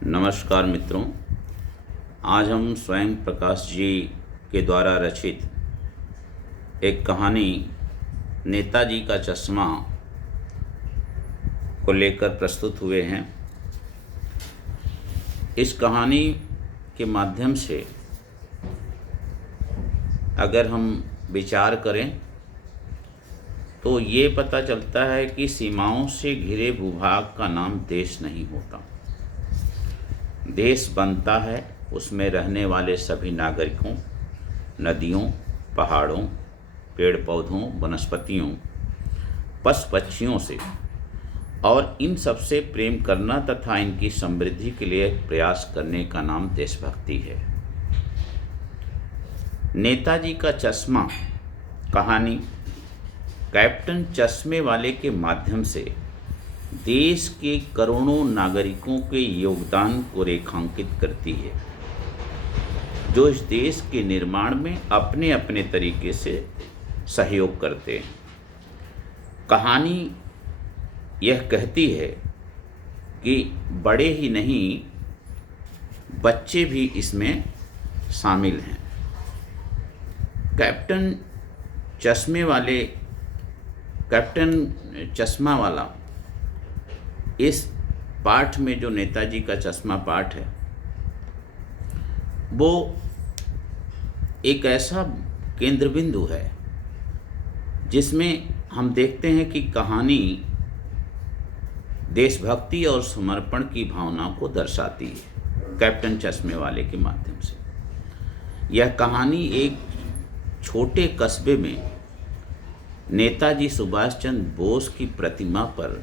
नमस्कार मित्रों, आज हम स्वयं प्रकाश जी के द्वारा रचित एक कहानी नेताजी का चश्मा को लेकर प्रस्तुत हुए हैं। इस कहानी के माध्यम से अगर हम विचार करें तो ये पता चलता है कि सीमाओं से घिरे भूभाग का नाम देश नहीं होता। देश बनता है उसमें रहने वाले सभी नागरिकों, नदियों, पहाड़ों, पेड़ पौधों, वनस्पतियों, पशु पक्षियों से, और इन सबसे प्रेम करना तथा इनकी समृद्धि के लिए प्रयास करने का नाम देशभक्ति है। नेताजी का चश्मा कहानी कैप्टन चश्मे वाले के माध्यम से देश के करोड़ों नागरिकों के योगदान को रेखांकित करती है, जो इस देश के निर्माण में अपने अपने तरीके से सहयोग करते हैं। कहानी यह कहती है कि बड़े ही नहीं, बच्चे भी इसमें शामिल हैं। कैप्टन चश्मा वाला इस पाठ में, जो नेताजी का चश्मा पाठ है, वो एक ऐसा केंद्र बिंदु है जिसमें हम देखते हैं कि कहानी देशभक्ति और समर्पण की भावना को दर्शाती है। कैप्टन चश्मे वाले के माध्यम से यह कहानी एक छोटे कस्बे में नेताजी सुभाष चंद्र बोस की प्रतिमा पर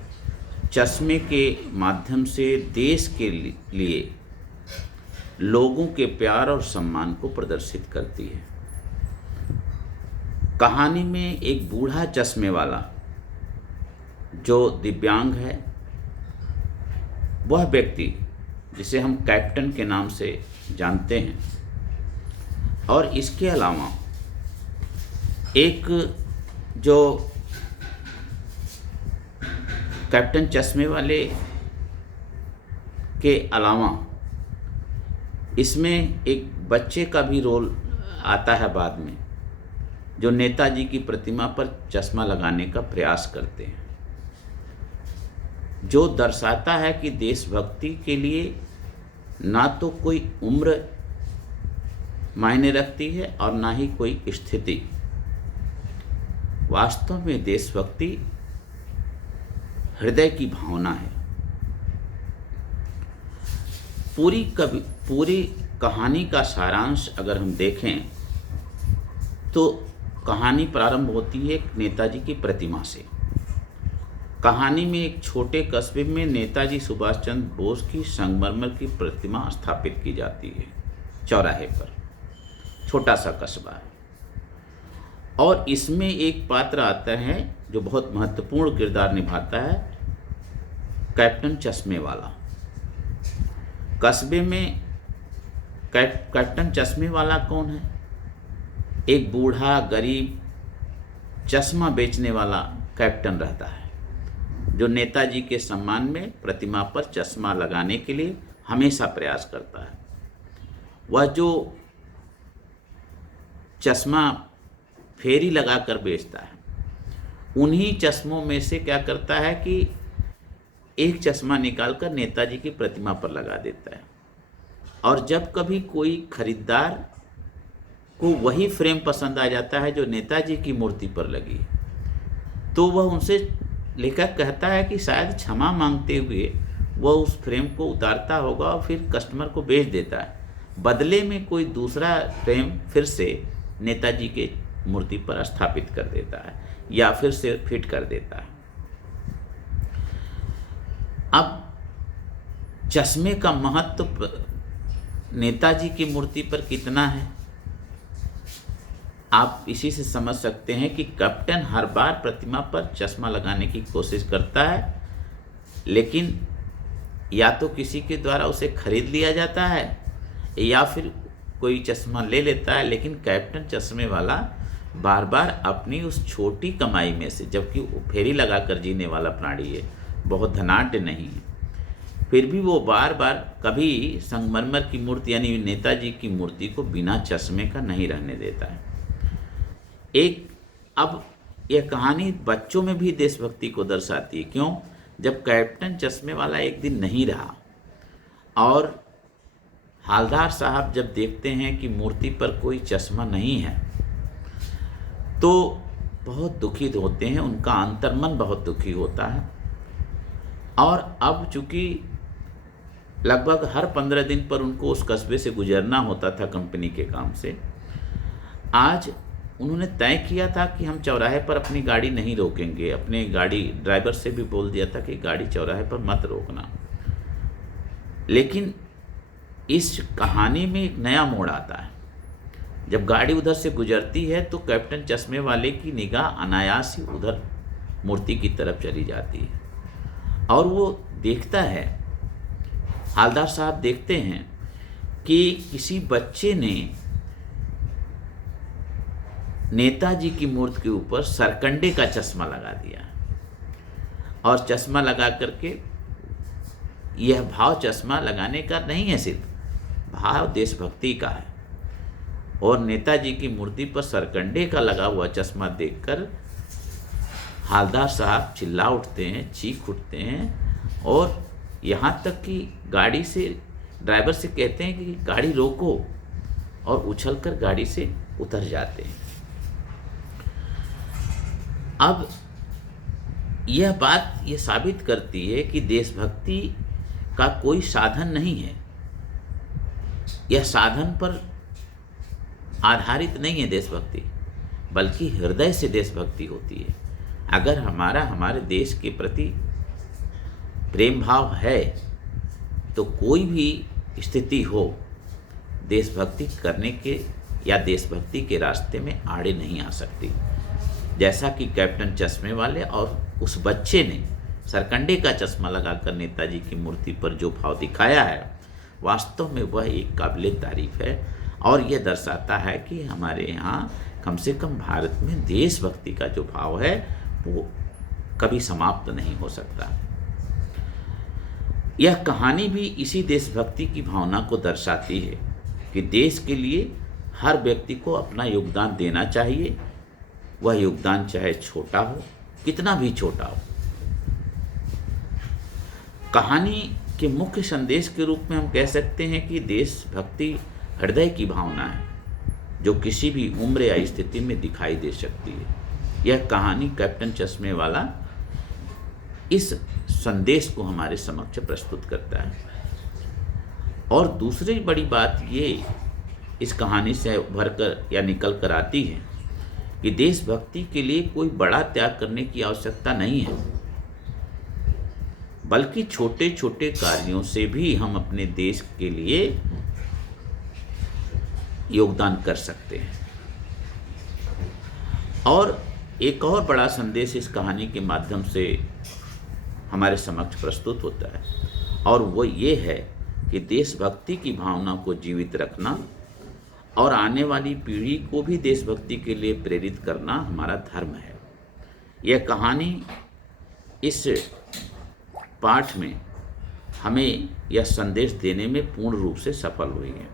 चश्मे के माध्यम से देश के लिए लोगों के प्यार और सम्मान को प्रदर्शित करती है। कहानी में एक बूढ़ा चश्मे वाला जो दिव्यांग है, वह व्यक्ति जिसे हम कैप्टन के नाम से जानते हैं, और इसके अलावा एक जो कैप्टन चश्मे वाले के अलावा इसमें एक बच्चे का भी रोल आता है बाद में, जो नेताजी की प्रतिमा पर चश्मा लगाने का प्रयास करते हैं, जो दर्शाता है कि देशभक्ति के लिए ना तो कोई उम्र मायने रखती है और ना ही कोई स्थिति। वास्तव में देशभक्ति हृदय की भावना है। पूरी कहानी का सारांश अगर हम देखें तो कहानी प्रारंभ होती है एक नेताजी की प्रतिमा से। कहानी में एक छोटे कस्बे में नेताजी सुभाष चंद्र बोस की संगमरमर की प्रतिमा स्थापित की जाती है, चौराहे पर। छोटा सा कस्बा है, और इसमें एक पात्र आता है जो बहुत महत्वपूर्ण किरदार निभाता है, कैप्टन चश्मे वाला। कस्बे में कैप्टन चश्मे वाला कौन है? एक बूढ़ा गरीब चश्मा बेचने वाला कैप्टन रहता है, जो नेताजी के सम्मान में प्रतिमा पर चश्मा लगाने के लिए हमेशा प्रयास करता है। वह जो चश्मा फेरी लगाकर बेचता है, उन्हीं चश्मों में से क्या करता है कि एक चश्मा निकालकर नेताजी की प्रतिमा पर लगा देता है, और जब कभी कोई खरीदार को वही फ्रेम पसंद आ जाता है जो नेताजी की मूर्ति पर लगी, तो वह उनसे लेकर कहता है कि शायद क्षमा मांगते हुए वह उस फ्रेम को उतारता होगा और फिर कस्टमर को बेच देता है। बदले में कोई दूसरा फ्रेम फिर से नेताजी के मूर्ति पर स्थापित कर देता है या फिर से फिट कर देता है। अब चश्मे का महत्व नेताजी की मूर्ति पर कितना है, आप इसी से समझ सकते हैं कि कैप्टन हर बार प्रतिमा पर चश्मा लगाने की कोशिश करता है, लेकिन या तो किसी के द्वारा उसे खरीद लिया जाता है या फिर कोई चश्मा ले लेता है, लेकिन कैप्टन चश्मे वाला बार बार अपनी उस छोटी कमाई में से, जबकि वो फेरी लगाकर जीने वाला प्राणी है, बहुत धनाढ्य नहीं है, फिर भी वो बार बार कभी संगमरमर की मूर्ति यानी नेताजी की मूर्ति को बिना चश्मे का नहीं रहने देता है। अब यह कहानी बच्चों में भी देशभक्ति को दर्शाती है। क्यों? जब कैप्टन चश्मे वाला एक दिन नहीं रहा और हालदार साहब जब देखते हैं कि मूर्ति पर कोई चश्मा नहीं है तो बहुत दुखित होते हैं, उनका अंतर्मन बहुत दुखी होता है। और अब चूँकि लगभग हर 15 दिन पर उनको उस कस्बे से गुजरना होता था कंपनी के काम से, आज उन्होंने तय किया था कि हम चौराहे पर अपनी गाड़ी नहीं रोकेंगे। अपने गाड़ी ड्राइवर से भी बोल दिया था कि गाड़ी चौराहे पर मत रोकना। लेकिन इस कहानी में एक नया मोड़ आता है। जब गाड़ी उधर से गुजरती है तो कैप्टन चश्मे वाले की निगाह अनायास ही उधर मूर्ति की तरफ चली जाती है और वो देखता है, हालदार साहब देखते हैं कि किसी बच्चे ने नेताजी की मूर्ति के ऊपर सरकंडे का चश्मा लगा दिया और चश्मा लगा करके, यह भाव चश्मा लगाने का नहीं है, सिर्फ भाव देशभक्ति का है। और नेताजी की मूर्ति पर सरकंडे का लगा हुआ चश्मा देखकर हालदार साहब चिल्ला उठते हैं, चीख उठते हैं और यहाँ तक कि गाड़ी से ड्राइवर से कहते हैं कि गाड़ी रोको और उछलकर गाड़ी से उतर जाते हैं। अब यह बात ये साबित करती है कि देशभक्ति का कोई साधन नहीं है, यह साधन पर आधारित नहीं है देशभक्ति, बल्कि हृदय से देशभक्ति होती है। अगर हमारे देश के प्रति प्रेम भाव है तो कोई भी स्थिति हो देशभक्ति करने के या देशभक्ति के रास्ते में आड़े नहीं आ सकती। जैसा कि कैप्टन चश्मे वाले और उस बच्चे ने सरकंडे का चश्मा लगाकर नेताजी की मूर्ति पर जो भाव दिखाया है, वास्तव में वह एक काबिले तारीफ है और यह दर्शाता है कि हमारे यहाँ कम से कम भारत में देशभक्ति का जो भाव है वो कभी समाप्त नहीं हो सकता। यह कहानी भी इसी देशभक्ति की भावना को दर्शाती है कि देश के लिए हर व्यक्ति को अपना योगदान देना चाहिए, वह योगदान चाहे छोटा हो, कितना भी छोटा हो। कहानी के मुख्य संदेश के रूप में हम कह सकते हैं कि देशभक्ति हृदय की भावना है जो किसी भी उम्र या स्थिति में दिखाई दे सकती है। यह कहानी कैप्टन चश्मे वाला इस संदेश को हमारे समक्ष प्रस्तुत करता है। और दूसरी बड़ी बात ये इस कहानी से उभर कर या निकल कर आती है कि देशभक्ति के लिए कोई बड़ा त्याग करने की आवश्यकता नहीं है, बल्कि छोटे छोटे कार्यों से भी हम अपने देश के लिए योगदान कर सकते हैं। और एक और बड़ा संदेश इस कहानी के माध्यम से हमारे समक्ष प्रस्तुत होता है और वो ये है कि देशभक्ति की भावना को जीवित रखना और आने वाली पीढ़ी को भी देशभक्ति के लिए प्रेरित करना हमारा धर्म है। यह कहानी इस पाठ में हमें यह संदेश देने में पूर्ण रूप से सफल हुई है।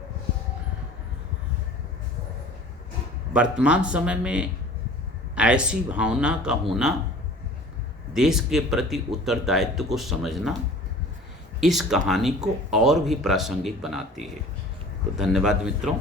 वर्तमान समय में ऐसी भावना का होना, देश के प्रति उत्तरदायित्व को समझना इस कहानी को और भी प्रासंगिक बनाती है। तो धन्यवाद मित्रों।